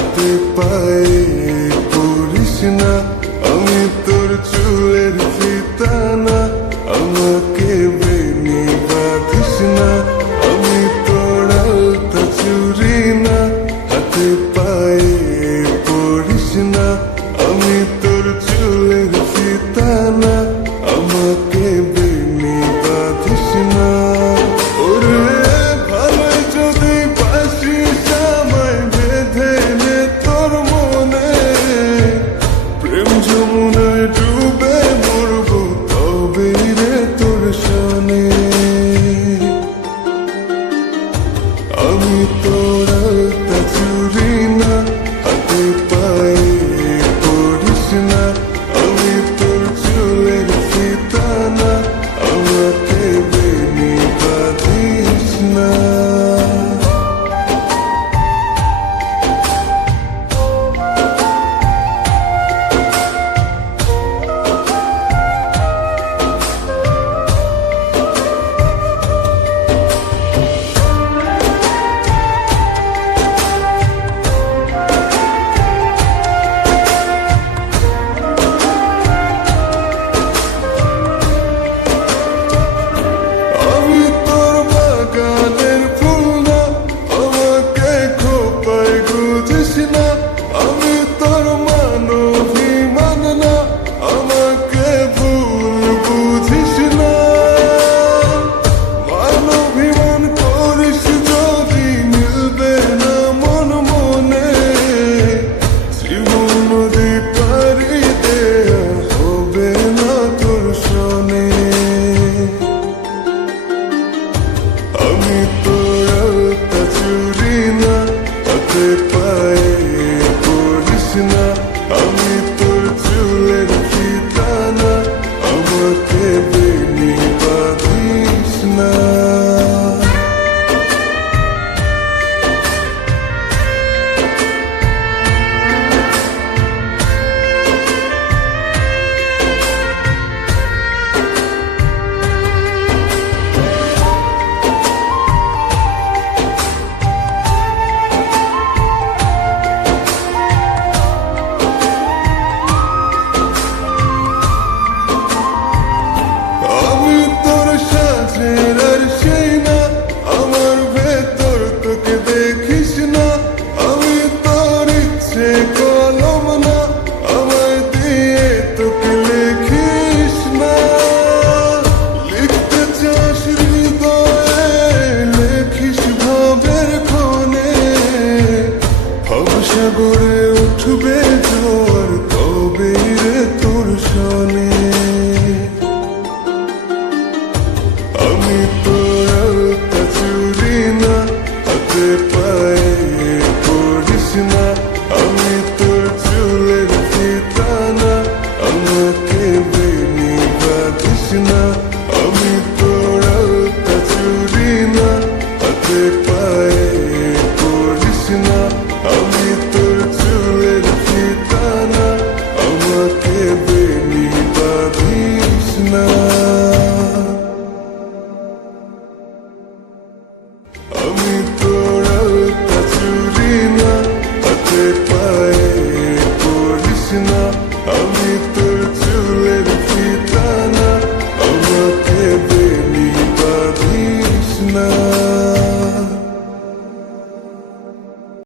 হাতে পায়ে পড়িস না, আমি তোর চুলের ফিতা না, আমাকে বেনি বাঁধিস না, আমি তোর আলতা চুরি না, হাতে পায়ে পড়িস না, আমি তোর চুলের ফিতা না, আমাকে বেনি বাঁধিস না। ওরে ভালোই যদি বাসিস আমায় বেঁধে নে তোর মনে, প্রেম যমুনায় ডুবে মরবো তবে রে তোর সনে। আমি তোর আলতা চুরি না, হাতে পায়ে পড়িস না, আমি তোর চুলের ফিতা না, আমাকে বেনি বাঁধিস না। আমি তোর বাগানের ফুল না, আমাকে খোপায় গুজিস না, আমি তোর মানবিমান না, আমাকে ভুল বুঝিস না। মানবিমান করিস যদি মিলবে না মন মনে, জীবন নদী পারি দেয়া হবে না তোর সনে। আমি তোর আলতা চুরি না, হাতে পায়ে পড়িস না, আমি তোর চুলের ফিতা না, আমাকে বেনি বাঁধিস না। আমি তোর সাজের আর সেই না, আমার ভেতর তোকে দেখিস না, আমি তোর ইচ্ছে কলম না, আমায় দিয়ে তোকে লেখিস না। লিখতে চাস হৃদয়ে লেখিস ভাবের ক্ষণে, ভবসাগরে উঠবে ঝড় তবে রে তোর সনে। আমি তোর আলতা চুরি না, হাতে পায়ে পড়িস না, আমি তোর চুলের ফিতা না, আমাকে বেনি বাঁধিস না। আমি তোর আলতা চুরি না, হাতে পায়ে পড়িস না, আমি তোর চুলের ফিতা না, আমাকে বেনি বাঁধিস না।